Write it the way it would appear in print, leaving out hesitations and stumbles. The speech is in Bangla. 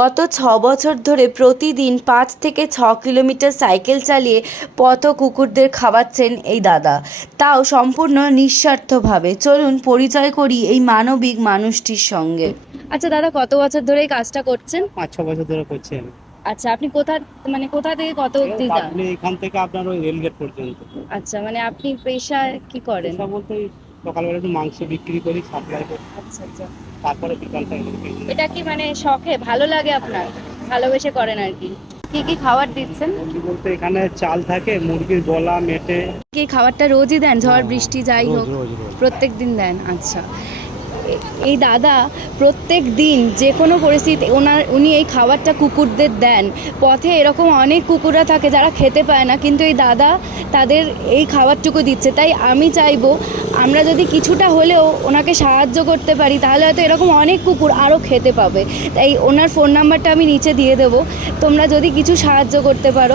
গত ৬ বছর ধরে প্রতিদিন ৫ থেকে ৬ কিলোমিটার সাইকেল চালিয়ে পথ কুকুরদের খাওয়াচ্ছেন এই দাদা, তাও সম্পূর্ণ নিঃস্বার্থভাবে। চলুন পরিচয় করি এই মানবিক মানুষটির সঙ্গে। আচ্ছা দাদা, কত বছর ধরে এই কাজটা করছেন? ৫-৬ বছর ধরে করছি আমি। আচ্ছা, আপনি কোথা থেকে কত অবধি যান? আপনি এখান থেকে আপনার ওই রেলগেট পর্যন্ত। আচ্ছা, মানে আপনি পেশা কি করেন? পেশা বলতে ওই সকালবেলা একটু মাংস বিক্রি করি, সাপ্লাই করি, আচ্ছা আচ্ছা, তারপরে বিকাল টাইমে বিক্রি। এটা কি মানে শখে ভালো লাগে আপনার? ভালোবেসে করেন আর কি? কি কি খাবার দিচ্ছেন? কি বলতে এখানে চাল থাকে, মুরগির গলা, মেটে। কি খাবারটা রোজই দেন, ঝড় হ্যাঁ, বৃষ্টি যাই রোজ হোক? রোজ রোজ। প্রত্যেক দিন দেন? আচ্ছা। এই দাদা প্রত্যেক দিন যে কোনো পরিস্থিতি উনি এই খাবারটা কুকুরদের দেন। পথে এরকম অনেক কুকুররা থাকে যারা খেতে পায় না, কিন্তু এই দাদা তাদের এই খাবারটুকু দিচ্ছে। তাই আমি চাইবো আমরা যদি কিছুটা হলেও ওনাকে সাহায্য করতে পারি, তাহলে হয়তো এরকম অনেক কুকুর আরও খেতে পাবে। তাই ওনার ফোন নাম্বারটা আমি নিচে দিয়ে দেবো, তোমরা যদি কিছু সাহায্য করতে পারো।